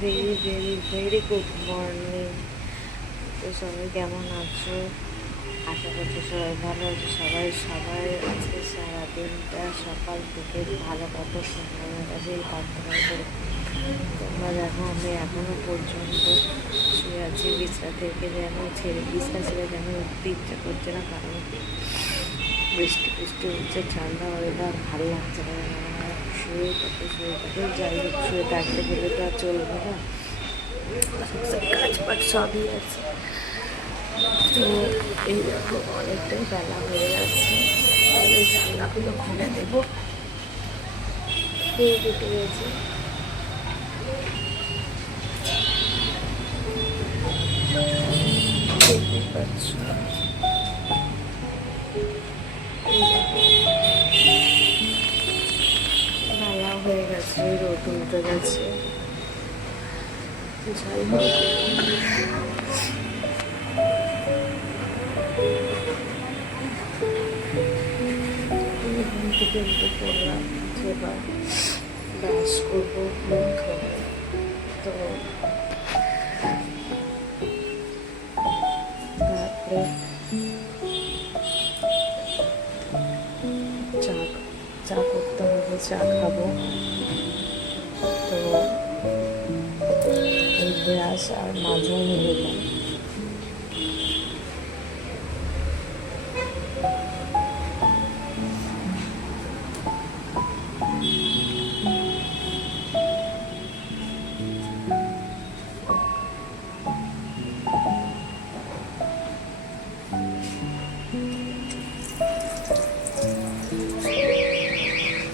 Very very very good morning. তো সবাই কেমন আছো? আশা করছি সবাই ভালো আছে। সবাই সবাই আজকে সারাদিনটা সকাল থেকে ভালো কত সুন্দর কাছে প্রার্থনা করে। তোমরা দেখো আমি এখনো পর্যন্ত শুয়ে আছি বিছনা থেকে, যেন বিছনা ছেড়ে যেন উঠতে ইচ্ছা করছে না। কারণ বৃষ্টি বৃষ্টি হচ্ছে, ঠান্ডা ওয়েদার, ভালো লাগছে না। শুয়ে থাকে যাই হোক, শুয়ে থাকতে গেলে তো আর চলবে না, কাজ বাজ সবই আছে। তো এই দেখো অনেকটাই বেলা হয়ে যাচ্ছে, জানলাগুলো খুলে দেবো। খেয়ে কেটে গেছে, দেখতে পাচ্ছ। বেলা হয়ে গেছে, রোদ উঠে গেছে। যাই হোক, ঘুম থেকে উঠে পড়লাম, এবার ব্রাশ করবো, মুখ ধোবো। তো তারপরে চা করতে হবে, চা খাবো। তো এই ব্রাশ আর মাজন নিলাম।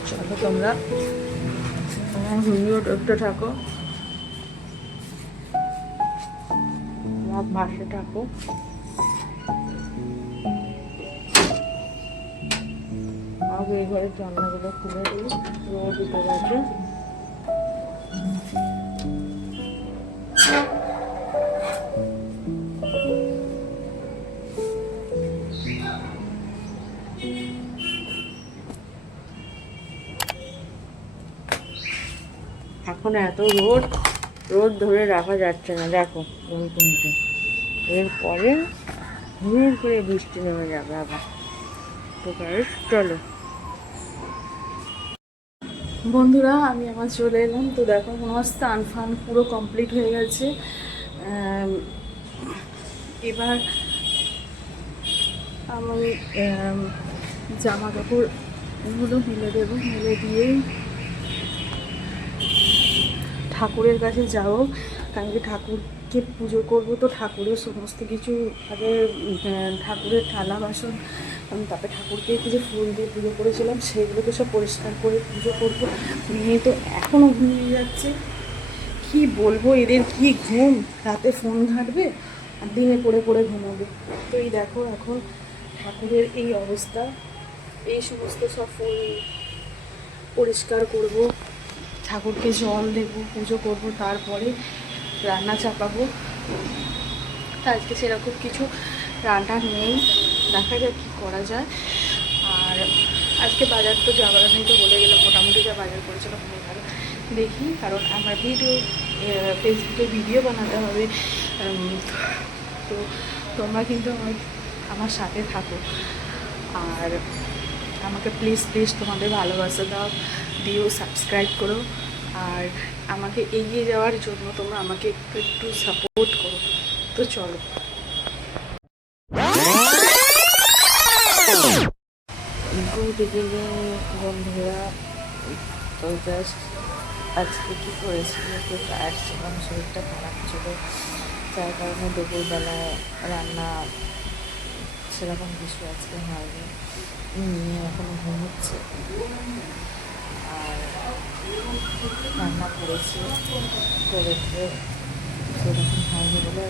চলো তোমরা আমার ভিডিও দেখতে থাকো, আমার পাশে থাকো। আগে এই ঘরের জানলাগুলো খুলে দিই, রোদ উঠে গেছে। এখন এত রোদ ধরে রাখা যাচ্ছে না, দেখো ঘুমটুমতে। এরপরে হুড় করে বৃষ্টি নেমে যাবে আবার। তো গাইস চলো বন্ধুরা, আমি আমার চলে এলাম। তো দেখো আমার স্নান ফান পুরো কমপ্লিট হয়ে গেছে। এবার আমি জামা কাপড়গুলো মেলে দেবো, মেলে দিয়েই ঠাকুরের কাছে যাবো। কারণ কি ঠাকুরকে পুজো করবো, তো ঠাকুরের সমস্ত কিছু আগে ঠাকুরের থালা বাসন, তারপরে ঠাকুরকে কিছু ফুল দিয়ে পুজো করেছিলাম, সেগুলোকে সব পরিষ্কার করে পুজো করবো। মেয়ে তো এখনও ঘুমিয়ে যাচ্ছে, কি বলবো, এদের কি ঘুম, রাতে ফোন ঘাঁটবে আর দিনে পড়ে পড়ে ঘুমাবে। তো এই দেখো এখন ঠাকুরের এই অবস্থা, এই সমস্ত সব ফুল পরিষ্কার করব, ঠাকুরকে জল দেবো, পুজো করব, তারপরে রান্না চাপাবো। তা আজকে সেরকম কিছু রান্না নেই, দেখা যাক কী করা যায়। আর আজকে বাজার তো যাবার নেই, তো বলে গেলাম মোটামুটি যা বাজার করেছিলাম হয়ে গেল। দেখি, কারণ আমার ফেসবুকে ভিডিও বানাতে হবে। তো তোমরা কিন্তু আমার সাথে থাকো, আর আমাকে প্লিজ তোমাদের ভালোবাসা দিও, সাবস্ক্রাইব করো, আর আমাকে এগিয়ে যাওয়ার জন্য তোমরা আমাকে একটু সাপোর্ট করো। তো চলো বিকেলে বন্ধুরা। তো জাস্ট আজকে কী করেছিল, একটু টায়ার্ড ছিলাম, শরীরটা খারাপ ছিল, যার কারণে দুপুরবেলায় রান্না সেরকম কিছু আজকে হয়নি। নিয়ে এখনও ঘুমোচ্ছে, আর রান্না করেছি সেরকম হয়নি বলে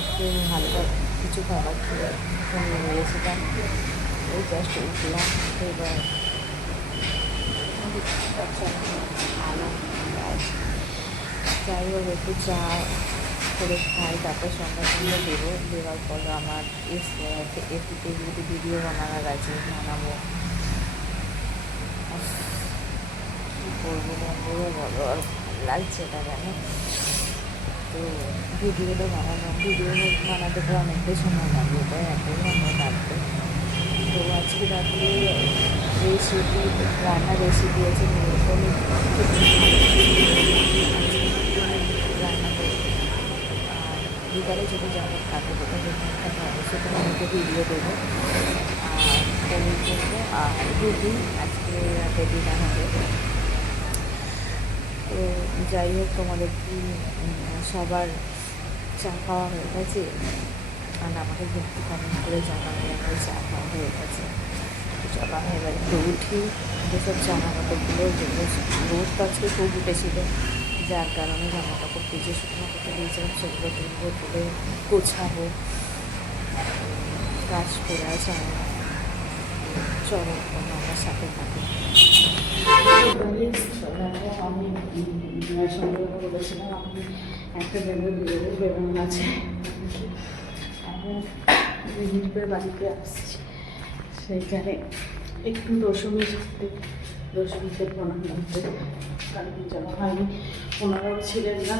একটু হালকা কিছু খাবার খেয়ে ঘুমিয়ে গিয়েছিলাম। ওই জাস্ট উঠলাম, এবার আলাম যাই হোক একটু চা করে খাই, তারপর সন্ধ্যা দেবো। দেওয়ার পর আমার এসিতে যদি ভিডিও বানানোর আছে বানাবো। কী করবো বন্ধুরা বলো, আর লাগছে এটা কেন। তো ভিডিওটা বানাতে তো অনেকটাই সময় লাগে, এটা 1 ঘন্টা লাগবে। তো আজকে রাত্রে রেসিপি, রান্নার রেসিপি আছে পনির রান্না করবো। আর বিকালে যদি যারা থাকে কোথাও থাকে অবশ্যই তোমাদেরকে ভিডিও দেবো। আর পনির করবো আর রুটি আজকে রাতে ডিনার হবে। তো যাই হোক, তোমাদের কি সবার চা খাওয়া হয়ে গেছে? আর আমাকে কিন্তু কমেন্ট করে জানাবে আমার চা খাওয়া হয়ে গেছে। তো চলো আমি এবার একটু উঠি, যেসব জামা কাপড়গুলো যেগুলো রোদ তো আজকে খুব উঠেছিল, যার কারণে জামা কাপড় ভিজে শুকনো করতে দিয়েছিলাম, সেগুলো তুলে গোছাবো, কাজ করে আছে। চলো তোমরা আমার সাথে থাকো। আমি সন্ধ্যাবেলা বলেছিলাম আমি একটা বেরোনো আছে, এখন দিদির বাড়িতে আসছি, সেইখানে একটু দশমীতে প্রণাম করতে, কারণ যাওয়া হয়নি, ওনারাও ছিলেন না,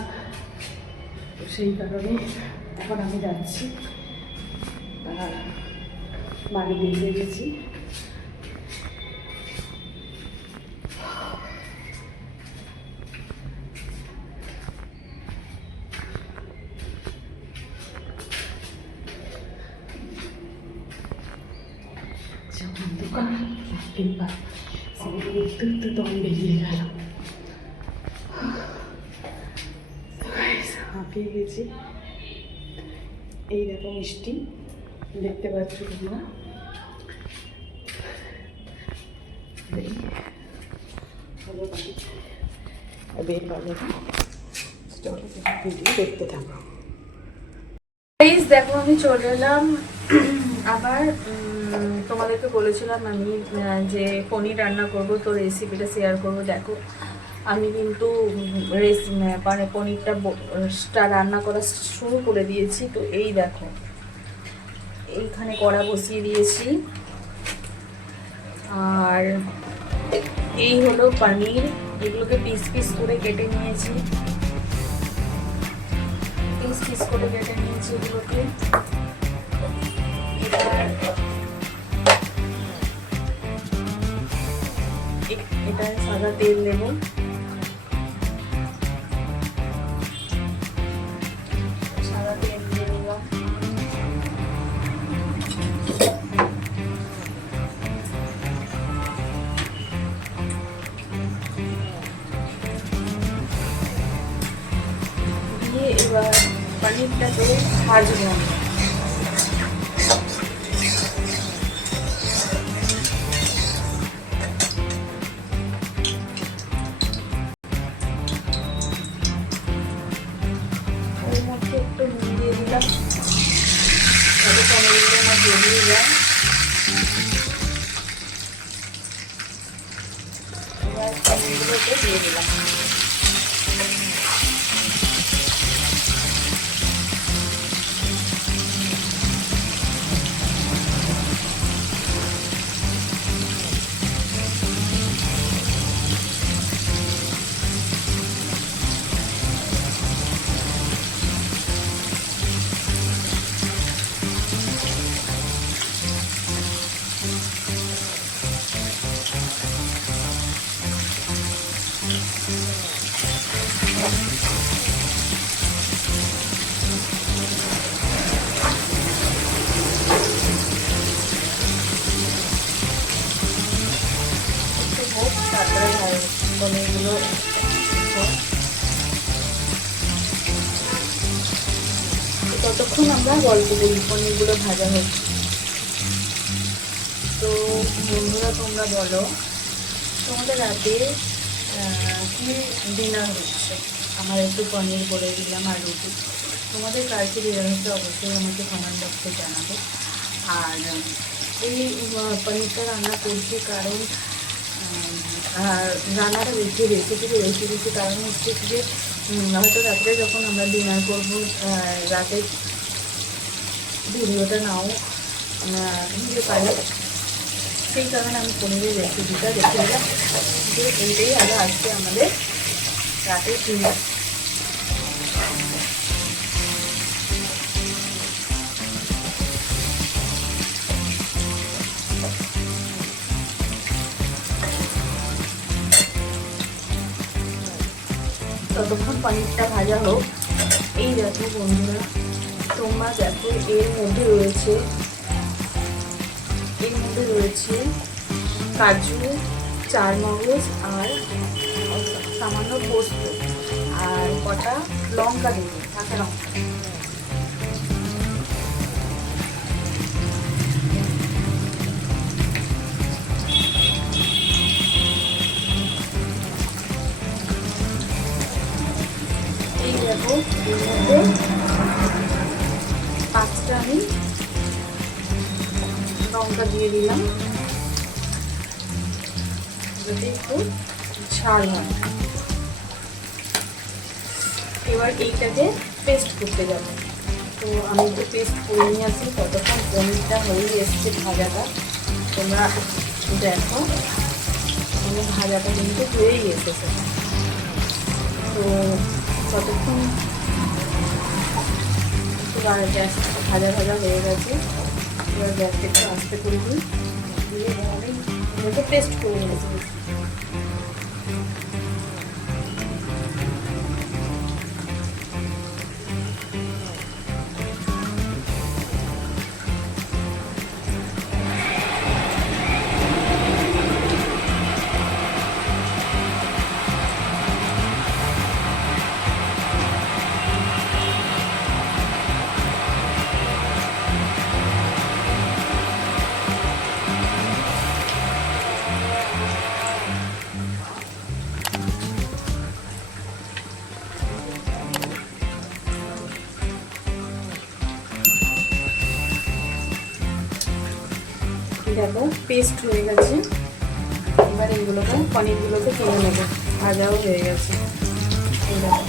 তো সেই কারণে এখন আমি যাচ্ছি। আর বাড়িতে এসে গেছি। দোকান একটু দম বেরিয়ে গেল, হাঁপিয়ে গেছি। এই দেখো মিষ্টি, দেখতে পাচ্ছ তোমরা, বের পাবে না, ভিডিও দেখতে থাকো। দেখো আমি চলে এলাম আবার। তোমাদেরকে বলেছিলাম আমি যে পনির রান্না করব, তো রেসিপিটা শেয়ার করব। দেখো আমি কিন্তু মানে পনিরটা রান্না করা শুরু করে দিয়েছি। তো এই দেখো এইখানে কড়া বসিয়ে দিয়েছি, আর এই হলো পনির, এগুলোকে পিস পিস করে কেটে নিয়েছি, এগুলোকে। এটা সাদা তেল দেব, সাদা তেল দিয়ে দিলাম। দিয়ে এবার পনিরটাকে ভাজবো। ওর মধ্যে একটু নুন দিয়ে দিলাম, তাহলে পনিরগুলো আমার বেরিয়ে যায়। এবার পনিরগুলোকে দিয়ে দিলাম। পনিরগুলো ততক্ষণ আমরা গল্প করি, পনিরগুলো ভাজা হচ্ছে। তো বন্ধুরা তোমরা বলো তোমাদের রাতে কি ডিনার হচ্ছে? আমার একটু পনির করে দিলাম আর রুটি। তোমাদের কার কি ডিনার হচ্ছে অবশ্যই আমাকে কমেন্ট বক্সে জানাবো। আর এই পনিরটা রান্না করছি কারণ রান্নাটা বেশি বেশি কারণ হচ্ছে যে হয়তো রাত্রে যখন আমরা ডিনার করবো, রাতে ভিডিওটা নাও দিতে পারি, সেই কারণে আমি পনিরের রেসিপিটা দেখে দিলাম যে এইটাই আগে আজকে আমাদের রাতে কিনে। ততক্ষণ পনিরটা ভাজা হোক। এই দেখো বন্ধুরা, তোমরা দেখো এর মধ্যে রয়েছে কাজু, চারমগজ আর সামান্য পোস্ত আর কটা লঙ্কা দেবো, কাঁচা লঙ্কা। এই দেখো এর মধ্যে 5টা আমি লঙ্কা দিয়ে দিলাম, যাতে একটু ঝাল হয়। এবার এইটাকে পেস্ট করতে যাবো। তো আমি একটু পেস্ট করে নিয়ে আসি, ততক্ষণ পনিরটা হয়েই এসছে ভাজাটা। তোমরা দেখো মানে ভাজাটা কিন্তু হয়েই এসেছে। তো ততক্ষণ একটু গ্যাসটা ভাজা হয়ে গেছে। এবার গ্যাসটা একটু আস্তে করে দিই, দিয়ে অনেক এটাকে পেস্ট করে নিয়েছি। দেখো পেস্ট হয়ে গেছে। এবার এইগুলোকে পনিরগুলোকে তুলে নেবো, ভাজাও হয়ে গেছে। এই দেখো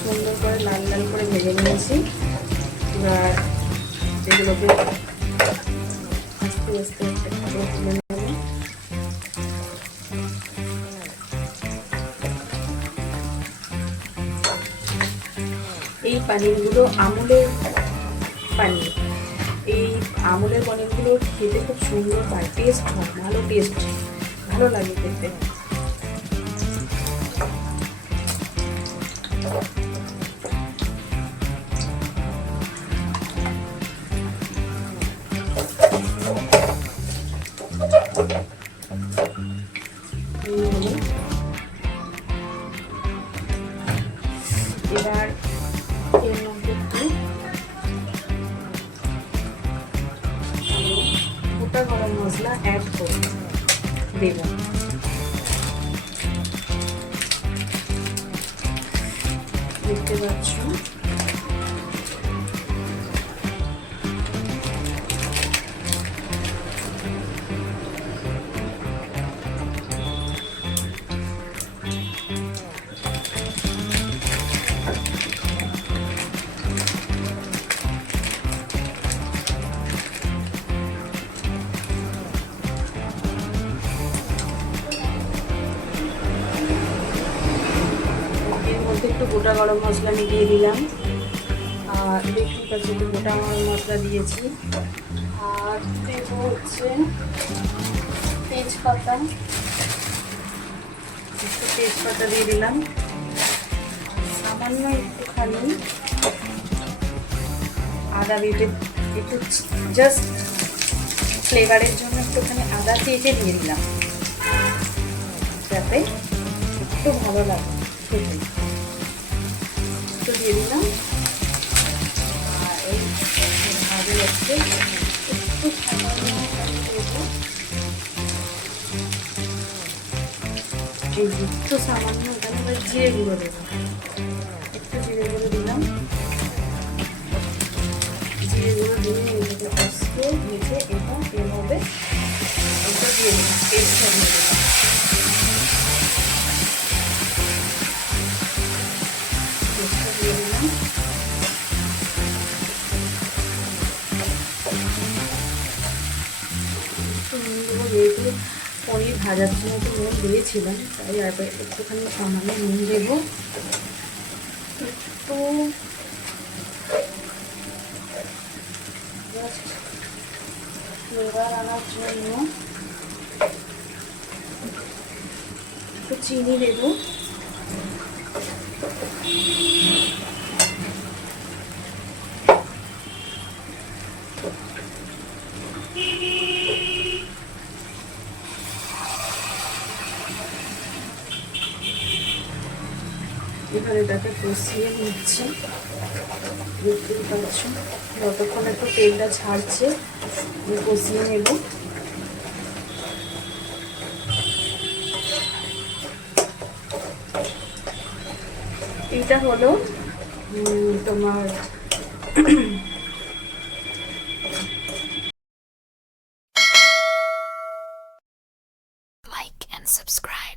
সুন্দর করে লাল লাল করে ভেজে নিয়েছি। এবার এগুলোকে আস্তে আস্তে তুলে নেবো। এই পনিরগুলো আমুলের পনির। এই আমুলের পনিরগুলো খেতে খুব সুন্দর হয়, টেস্ট হয়, ভালো টেস্ট, ভালো লাগে খেতে। এবার এর মধ্যে একটু গোটা গরম মশলা অ্যাড করে দেব। দেখতে পাচ্ছ একটু গোটা গরম মশলা আমি দিয়ে দিলাম, আর দেখতেই পাচ্ছি একটু গোটা গরম মশলা দিয়েছি। আর দেবো হচ্ছে তেজপাতা, একটু তেজপাতা দিয়ে দিলাম। সামান্য একটুখানি আদা বেটে, একটু জাস্ট ফ্লেভারের জন্য একটুখানি আদা চেটে দিয়ে দিলাম, যাতে একটু ভালো লাগে খেতে। দিয়ে দিলাম। আর এই ভাজা যাচ্ছে একটু সামান্য এখানে এবার জিরে গুঁড়ো দেবো, একটু জিরে গুঁড়ো দিলাম। জিরে গুঁড়ো দিয়ে এটাকে কষতে ভেজে এবং এর মধ্যে এটা দিয়ে দিলাম, পেস্টটা দিয়ে দিলাম। দিয়ে দিলাম যেহেতু পনির ভাজার জন্য তো নুন দিয়েছিলাম, তাই আর একটুখানি সামান্য নুন দেবো, একটু ফ্লেভার আনার জন্য একটু চিনি দেবো। এবার এটাকে কষিয়ে নিচ্ছি, দেখতেই পাচ্ছ যতক্ষণ একটু তেলটা ছাড়ছে আমি কষিয়ে নেব। এটা হলো তোমার Like and subscribe.